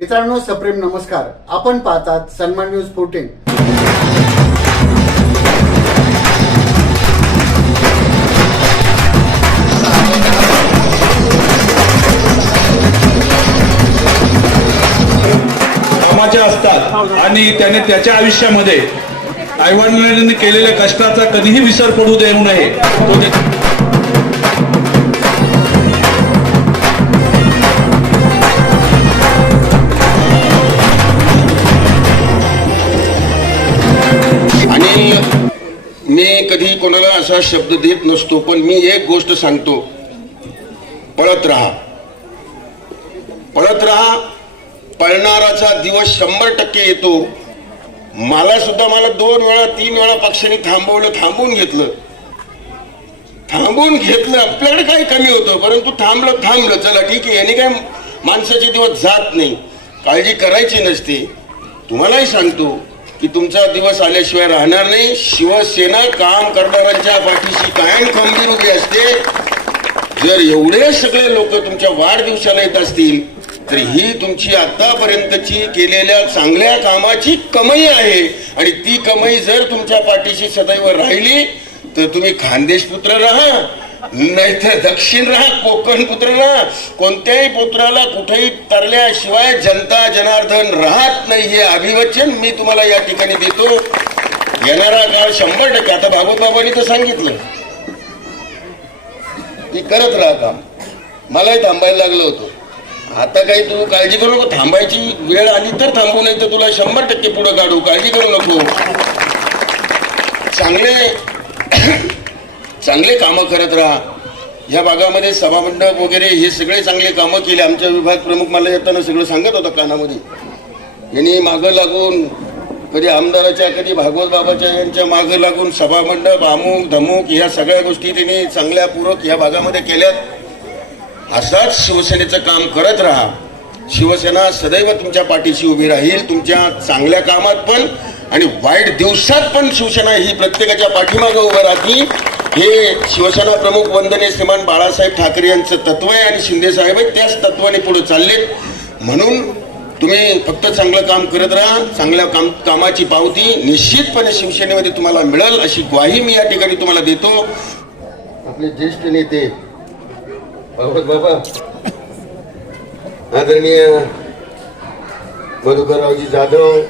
मित्रांनो सप्रेम नमस्कार. आपण पाहतात सन्मान न्यूज फोर्टीन कामाचे असतात आणि त्याने त्याच्या आयुष्यामध्ये आईवडिलांनी केलेल्या कष्टाचा कधीही विसर पडू देऊ नये. तो कधी कोणाला असा शब्द देत नसतो पण मी एक गोष्ट सांगतो. पळत राहा. पळत राहा. पळणाराचा दिवस शंभर टक्के येतो. मला सुद्धा मला दोन वेळा तीन वेळा पक्षाने थांबवलं थांबवून घेतलं. थांबवून घेतलं आपल्याकडे काही कमी होतं परंतु थांबलं थांबलं. चला ठीक आहे याने काय माणसाचे दिवस जात नाही. काळजी करायची नसते. तुम्हालाही सांगतो की तुमचा दिवस आल्याशिवाय राहणार नाही. शिवसेना काम करणाऱ्यांच्या पाठीशी कायम खंबीर उभी असते. जर एवढे सगळे लोक तुमच्या वाढदिवसाला येत असतील तर ही तुमची आतापर्यंतची केलेल्या चांगल्या कामाची कमाई आहे. आणि ती कमाई जर तुमच्या पाठीशी सदैव राहिली तर तुम्ही खानदेश पुत्र राहा. नाहीतर दक्षिण राहा कोकण पुत्र ना कोणत्याही पुत्राला कुठेही तरल्याशिवाय जनता जनार्दन राहत नाही हे अभिवचन मी तुम्हाला या ठिकाणी देतो. येणारा काळ शंभर टक्के. आता भागवत बाबांनी तर सांगितलं. ती करत राहा काम. मलाही थांबायला लागलं होतं. आता काही तू काळजी करू नको. थांबायची वेळ आली तर थांबू नाही तर तुला शंभर टक्के पुढे काढू. काळजी करू नको. चांगले चांगले कामं करत राहा. या भागामध्ये सभामंडप वगैरे हे सगळे चांगले कामं केले. आमच्या विभाग प्रमुख मला येताना सगळं सांगत होता कानामध्ये. यांनी मागं लागून कधी आमदाराच्या कधी भागवत बाबाच्या यांच्या मागं लागून सभामंडप अमुक धमुक ह्या सगळ्या गोष्टी त्यांनी चांगल्या पूरक या भागामध्ये केल्यात. असाच शिवसेनेचं काम करत राहा. शिवसेना सदैव तुमच्या पाठीशी उभी राहील तुमच्या चांगल्या कामात पण आणि वाईट दिवसात पण शिवसेना ही प्रत्येकाच्या पाठीमागं उभं राहतील. हे शिवसेना प्रमुख वंदने श्रीमान बाळासाहेब ठाकरे यांचं तत्व आहे आणि शिंदे साहेब आहेत त्याच तत्वाने पुढे चाललेत. म्हणून तुम्ही फक्त चांगलं काम करत राहा चांगल्या काम कामाची पावती निश्चितपणे शिवसेनेमध्ये तुम्हाला मिळेल अशी ग्वाही मी या ठिकाणी तुम्हाला देतो. आपले ज्येष्ठ नेते भागवत बाबा आदरणीय मधुकररावजी जाधव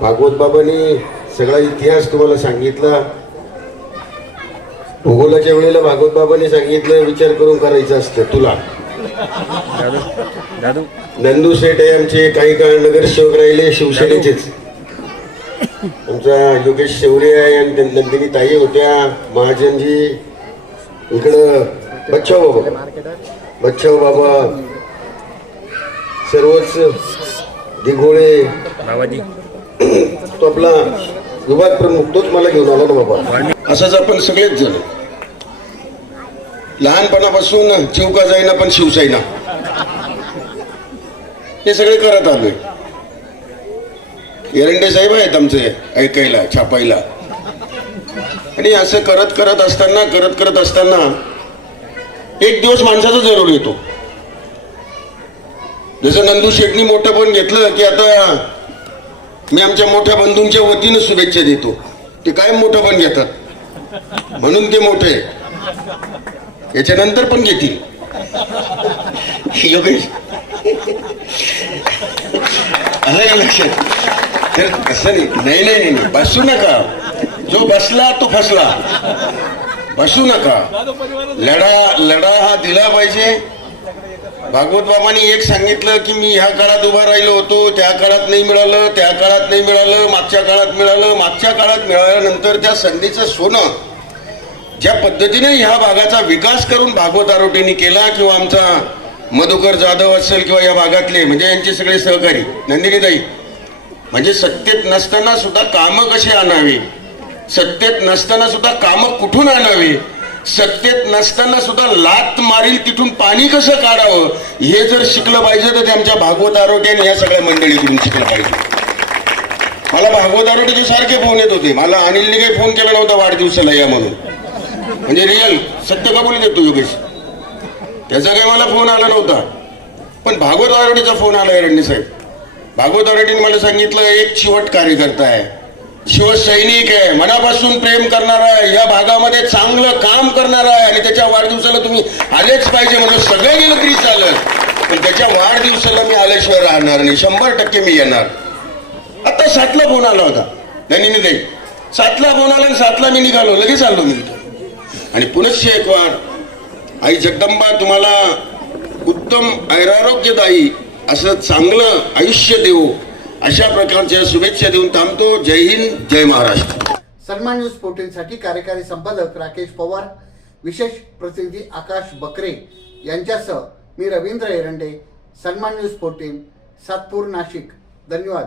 भागवत बाबांनी सगळा इतिहास तुम्हाला सांगितला. भूगोलाच्या वेळेला भागवत बाबांनी सांगितलं विचार करून करायचं असतं तुला. नंदू शेठ हे आमचे काही काळ नगरसेवक राहिले शिवसेनेचेच. आमचा योगेश शेवरे आहे आणि नंदिनी ताई होत्या महाजनजी. इकडं बच्चाव बाबा. बच्चाव बाबा. सर्वच दिघोळे. तो आपला विभाग प्रमुख तोच मला घेऊन आला ना बाबा. असंच आपण सगळेच जण. लहानपणापासून चिवका जाईना पण शिवसेना हे सगळे करत आलोय. एरंडे साहेब आहेत आमचे ऐकायला छापायला. आणि असं करत करत असताना करत करत असताना एक दिवस माणसाचा जरूर येतो. जसं नंदू शेटनी मोठं पण घेतलं की आता मी आमच्या मोठ्या बंधूंच्या वतीनं शुभेच्छा देतो. ते कायम मोठं पण घेतात. म्हणून ते मोठे याच्यानंतर पण घेतील. योगेश. असं का लक्षात तर असं नाही नाही नाही नाही. बसू नका. जो बसला तो फसला. बसू नका. लढा लढा हा दिला पाहिजे. भागवत बाबांनी एक सांगितलं की मी ह्या काळात उभा राहिलो होतो त्या काळात नाही मिळालं त्या काळात नाही मिळालं मागच्या काळात मिळालं मागच्या काळात मिळाल्यानंतर त्या संधीचं सोनं ज्या पद्धतीने ह्या भागाचा विकास करून भागवत आरोटींनी केला किंवा आमचा मधुकर जाधव असेल किंवा या भागातले म्हणजे यांचे सगळे सहकारी नंदिनीताई म्हणजे सत्तेत नसताना सुद्धा कामं कशी आणावी? सत्तेत नसताना सुद्धा कामं कुठून आणावी? सत्तेत नसताना सुद्धा लात मारील तिथून पाणी कसं काढावं? हे जर शिकलं पाहिजे तर ते आमच्या भागवत आरोटे या सगळ्या मंडळीतून शिकलं पाहिजे. मला भागवत आरोटेचे सारखे फोन येत होते. मला अनिलने काही फोन केला नव्हता वाढदिवसाला या म्हणून. म्हणजे रिअल सत्य कबूल देतो योगेश? त्याचा काही मला फोन आला नव्हता. पण भागवत आरोडीचा फोन आला एरंडे साहेब. भागवत आरडीने मला सांगितलं एक चिवट कार्यकर्ता आहे. शिवसैनिक आहे. मनापासून प्रेम करणार आहे. या भागामध्ये चांगलं काम करणार आहे. आणि त्याच्या वाढदिवसाला तुम्ही आलेच पाहिजे म्हणून सगळं गेलं तरी चालत पण त्याच्या वाढदिवसाला मी आल्याशिवाय राहणार नाही. शंभर टक्के मी येणार. आता सातला फोन आला होता. नाही नाही सातला फोन आला आणि सातला मी निघालो. लगेच आलो मी आणि पुनश्च एक वार. आई जगदंबा तुम्हाला उत्तम ऐरारोग्यदायी असं चांगलं आयुष्य देऊ अशा प्रकारच्या शुभेच्छा देऊन थांबतो. जय हिंद जय महाराष्ट्र. सन्मान न्यूज फोर्टीन साठी कार्यकारी संपादक राकेश पवार विशेष प्रतिनिधी आकाश बकरे यांच्यासह मी रवींद्र एरंडे सन्मान न्यूज फोर्टीन सातपूर नाशिक. धन्यवाद.